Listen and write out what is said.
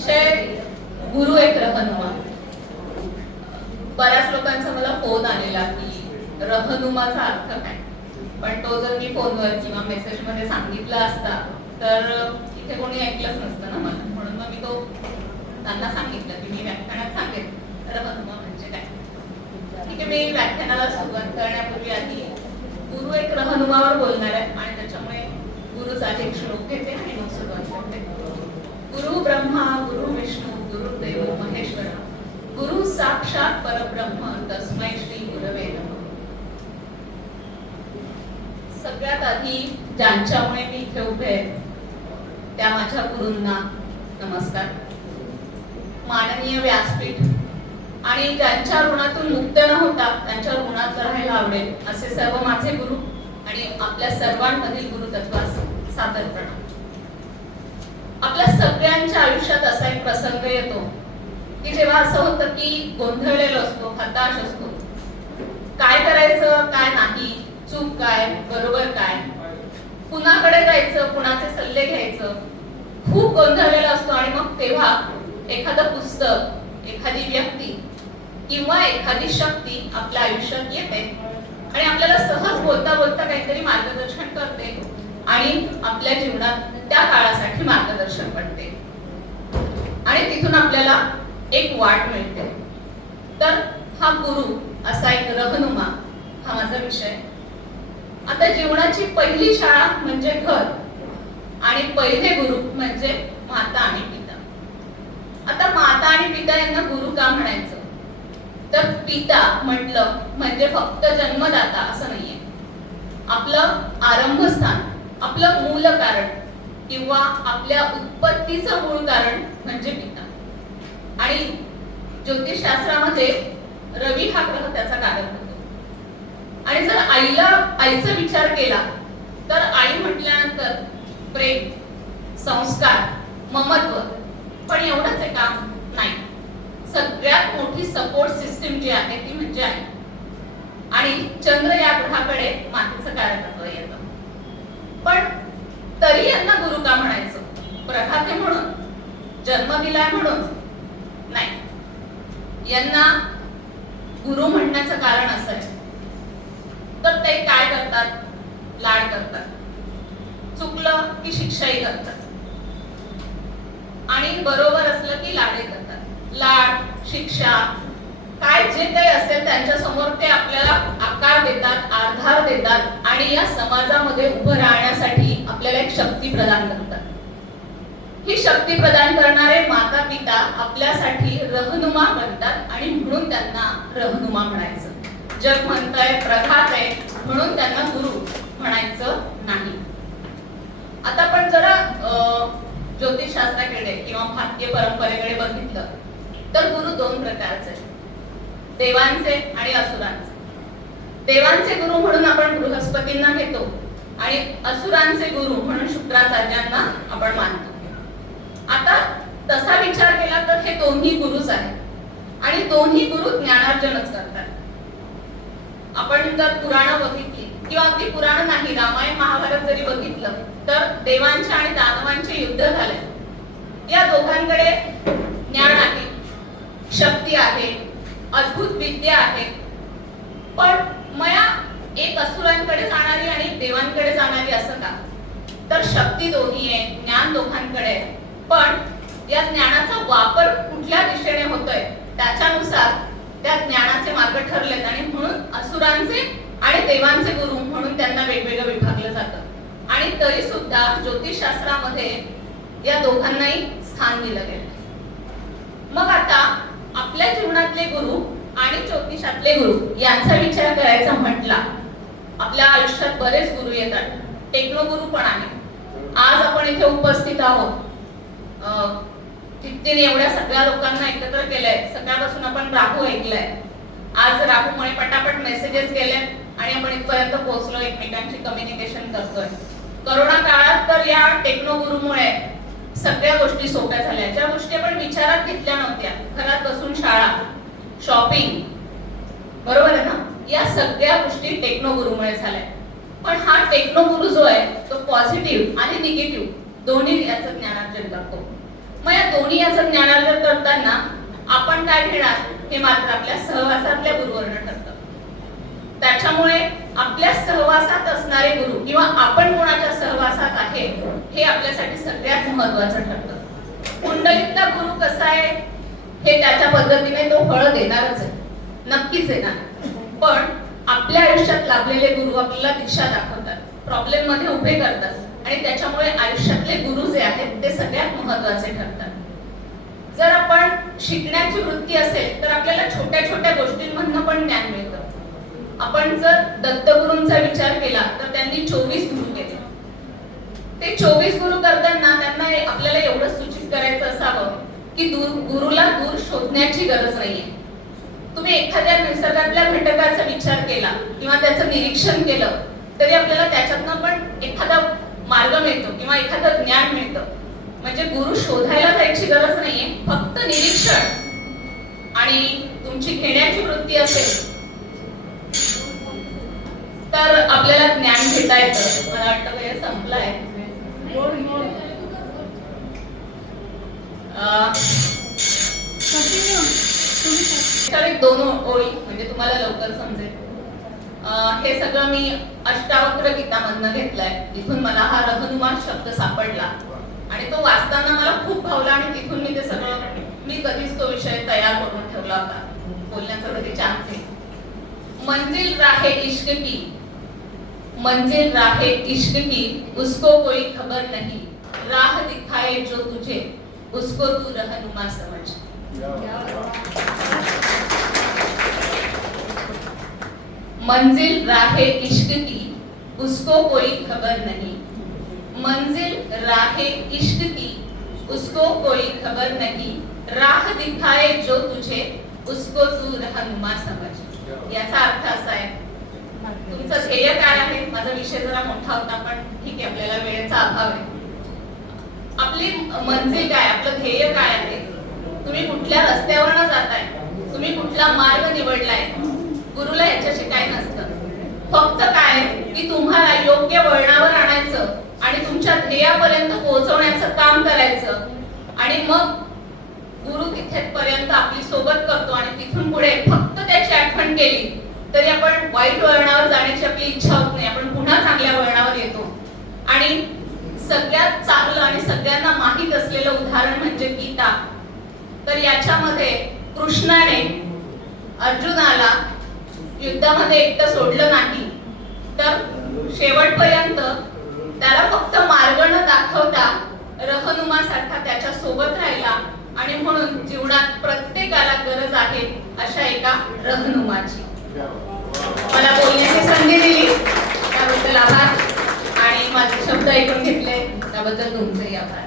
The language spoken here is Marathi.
विषय गुरु एक रहनुमा. बऱ्याच लोकांचा मला फोन आलेला की रहनुमाचा अर्थ काय, पण तो जर मी फोनवर किंवा मेसेज मध्ये सांगितला असता तर इथे कोणी ऐकलंच नसतं ना मला. म्हणून मग मी तो त्यांना सांगितलं की मी व्याख्यानात सांगेन रहनुमा म्हणजे काय. ठीक आहे, मी व्याख्यानाला सुरुवात करण्यापूर्वी आधी गुरु एक रहनुमावर बोलणार आहे आणि त्याच्यामुळे गुरुचा एक श्लोक घेते आणि मग सुरुवात करते. गुरु ब्रह्मा गुरु विष्णू गुरुदेव महेश्वरा गुरु साक्षात परब्रह्म तस्मै श्री गुरवे नमः. सगळ्यात आधी ज्यांच्यामुळे मी इथे उभे आहे त्या माझ्या गुरूंना नमस्कार. माननीय व्यासपीठ आणि ज्यांच्या ऋणातून मुक्त न होता त्यांच्या ऋणात राहायला आवडेल असे सर्व माझे गुरु आणि आपल्या सर्वांमधील गुरुतत्वास सादर प्रणाम. आपल्या सगळ्यांच्या आयुष्यात असा एक प्रसंग येतो की जेव्हा असं होतं की गोंधळलेलो असतो, हताश असतो, काय करायचं काय नाही, चूक काय बरोबर काय, कुणाकडे जायचं कुणाचे सल्ले घ्यायचं, खूप गोंधळलेला असतो. आणि मग तेव्हा एखादं पुस्तक, एखादी व्यक्ती किंवा एखादी शक्ती आपल्या आयुष्यात येते आणि आपल्याला सहज बोलता बोलता काहीतरी मार्गदर्शन करते आणि आपल्या जीवनात त्या काळासाठी मार्गदर्शन करते आणि तिथून आपल्याला एक वाट मिळते. तर हा गुरु असा एक रहनुमा हा माझा विषय. आता जीवनाची पहिली शाळा म्हणजे घर आणि पहिले गुरु म्हणजे माता आणि पिता. आता माता आणि पिता यांना गुरु का म्हणायचं, तर पिता म्हटलं म्हणजे फक्त जन्मदाता असं नाहीये. आपलं आरंभस्थान, आपलं मूल कारण किंवा आपल्या उत्पत्तीचं मूळ कारण म्हणजे पिता. आणि ज्योतिषशास्त्रामध्ये रवी हा ग्रह त्याचा कारक होतो. आणि जर आईचा विचार केला तर आई म्हटल्यानंतर प्रेम, संस्कार, ममत्व, पण एवढंच आहे का? नाही. सगळ्यात मोठी सपोर्ट सिस्टीम जी आहे ती म्हणजे आई. आणि चंद्र या ग्रहाकडे मातेचं कारकत्व येतं. पण तरी यांना गुरु का म्हणायचं? प्रघाते म्हणून, जन्म दिलाय म्हणून नाही. यांना गुरु म्हणण्याचं कारण असं आहे तर ते काय करतात? लाड करतात. चुकलं की शिक्षाही करतात आणि बरोबर असलं की लाडही करतात. लाड, शिक्षा, काय जे काही असेल त्यांच्या समोर ते आपल्याला आकार देतात, आधार देतात आणि या समाजामध्ये उभं राहण्यासाठी आपल्याला एक शक्ती प्रदान करतात. ही शक्ती प्रदान करणारे माता पिता आपल्यासाठी रहनुमा बनतात आणि म्हणून त्यांना रहनुमा म्हणायचं. जग म्हणतंय प्रघात आहे म्हणून त्यांना गुरु म्हणायचं नाही. आता आपण जरा ज्योतिषशास्त्राकडे किंवा भारतीय परंपरेकडे बघितलं तर गुरु दोन प्रकारचे, देवांचे आणि असुरांचे. देवांचे गुरु म्हणून आपण बृहस्पतींना घेतो आणि असुरांचे गुरु म्हणून शुक्राचार्यांना आपण मानतो. आता तसा विचार केला तर हे दोन्ही गुरुच आहेत आणि दोन्ही गुरु ज्ञानार्जनच करतात. आपण जर पुराण बघितली किंवा अगदी पुराण नाही, रामायण महाभारत जरी बघितलं तर देवांचे आणि दानवांचे युद्ध झाले. या दोघांकडे ज्ञान आहे, शक्ती आहे, अद्भुत विद्या आहे. पण मया एक असुरांकडे जाणारी आणि देवांकडे जाणारी असं का? तर शक्ती दोन्ही आहे, ज्ञान दोघांकडे, पण या ज्ञानाचा वापर कुठल्या दिशेने होतोय त्याच्यानुसार त्या ज्ञानाचे मार्ग ठरलेत आणि म्हणून असुरांचे आणि देवांचे गुरु म्हणून त्यांना वेगवेगळं विभागलं जातं. आणि तरी सुद्धा ज्योतिषशास्त्रामध्ये या दोघांनाही स्थान दिलं गेलं. मग आता आपल्या जीवनातले गुरु आणि ज्योतिषातले गुरु यांचा विचार करायचा म्हटला, आपल्या आयुष्यात बरेच गुरु येतात. टेक्नो गुरु पण आहे. आज आपण इथे उपस्थित आहोत, तिथे एवढ्या सगळ्या लोकांना एकत्र केलंय. सकाळपासून आपण राहू ऐकलंय. आज राहूमुळे पटापट मेसेजेस गेले आणि आपण इथपर्यंत पोहोचलो, एकमेकांशी कम्युनिकेशन करतोय. करोना काळात तर या टेक्नो गुरुमुळे सगळ्या गोष्टी सोप्या झाल्या. ज्या गोष्टी आपण विचारात घेतल्या नव्हत्या, घरात बसून शाळा, शॉपिंग, बरोबर आहे ना, या सगळ्या गोष्टी टेक्नो गुरुमुळे झाल्या. पण हा टेक्नो गुरु जो आहे तो पॉझिटिव्ह आणि निगेटिव्ह दोन्ही याचं ज्ञानार्जन करतो. मग या दोन्ही याचं ज्ञानार्जन करताना आपण काय घेणार हे मात्र आपल्या सहवासातल्या गुरुवरनं ठरतं. त्याच्यामुळे आपल्या सहवासात असणारे गुरु किंवा आपण कोणाच्या सहवासात आहे हे आपल्यासाठी सगळ्यात महत्वाचं ठरतं. कुंडलीतला गुरु कसा आहे हे त्याच्या पद्धतीने तो फळ देणारच आहे, नक्कीच देणार. पण आपल्या आयुष्यात लाभलेले गुरु आपल्याला दिशा दाखवतात, प्रॉब्लेम मध्ये उभे करतात आणि त्याच्यामुळे आयुष्यातले गुरु जे आहेत ते सगळ्यात महत्वाचे ठरतात. जर आपण शिकण्याची वृत्ती असेल तर आपल्याला छोट्या छोट्या गोष्टींमधनं पण ज्ञान मिळतं. आपण जर दत्तगुरूंचा विचार केला तर त्यांनी 24 गुरु केले. ते 24 गुरु करताना त्यांना आपल्याला एवढं सूचित करायचं असावं की गुरुला दूर शोधण्याची गरज नाहीये. तुम्ही एखाद्या निसर्गातल्या घटकाचा विचार केला किंवा त्याचं निरीक्षण केलं तरी आपल्याला त्याच्यातनं पण एखादा मार्ग मिळतो किंवा एखादं ज्ञान मिळतं. म्हणजे गुरु शोधायला जायची गरज नाहीये, फक्त निरीक्षण आणि तुमची घेण्याची वृत्ती असेल तर आपल्याला ज्ञान घेता येतं. मला वाटतं वेळ संपलाय. दोन ओळी म्हणजे तुम्हाला लवकर समजेल. हे सगळं मी अष्टावक्र गीतामधनं घेतलंय. तिथून मला हा रघुनुमान शब्द सापडला आणि तो वाचताना मला खूप भावला आणि तिथून मी ते सगळं मी कधीच तो विषय तयार करून ठेवला होता. बोलण्याचा कधी चान्स आहे. मंजिल राहे इश्क की, मंजिल राहे इश्क की, उसको कोई खबर नहीं, राह दिखाए जो तुझे, उसको तू रहनुमा समझ. मंजिल राहे इश्क की, उसको कोई खबर नहीं, मंजिल राहे इश्क की, उसको कोई खबर नहीं, राह दिखाए जो तुझे, उसको तू रहनुमा समझ. याचा अर्थ असा आहे, तुमचं ध्येय काय आहे. माझा विषय जरा मोठा होता पण ठीक आहे, आपल्याला वेळेचा अभाव आहे. आपली मंजिल काय, आपलं ध्येय काय आहे. तुम्ही कुठल्या रस्त्यावरनं जाताय, तुम्ही कुठला मार्ग निवडलाय, गुरुला याच्याशी काय नसतं. फक्त काय की तुम्हाला योग्य वळणावर आणायचं आणि तुमच्या ध्येयापर्यंत पोहोचवण्याचं काम करायचं आणि मग गुरु तिथेपर्यंत आपली सोबत करतो आणि तिथून पुढे फक्त त्याची आठवण केली तरी आपण वाईट वळणावर जाण्याची आपली इच्छा होत नाही. आपण पुन्हा चांगल्या वळणावर येतो. आणि सगळ्यात चांगलं आणि सगळ्यांना माहीत असलेलं उदाहरण म्हणजे गीता. तर याच्यामध्ये कृष्णाने अर्जुनाला युद्धामध्ये एकटं सोडलं नाही, तर शेवटपर्यंत त्याला फक्त मार्ग न दाखवता रहनुमासारखा त्याच्या सोबत राहिला. आणि म्हणून जीवनात प्रत्येकाला गरज आहे अशा एका रहनुमाची. मला बोलण्याची संधी दिली त्याबद्दल आभार आणि माझे शब्द ऐकून घेतले त्याबद्दल तुमचेही आभार.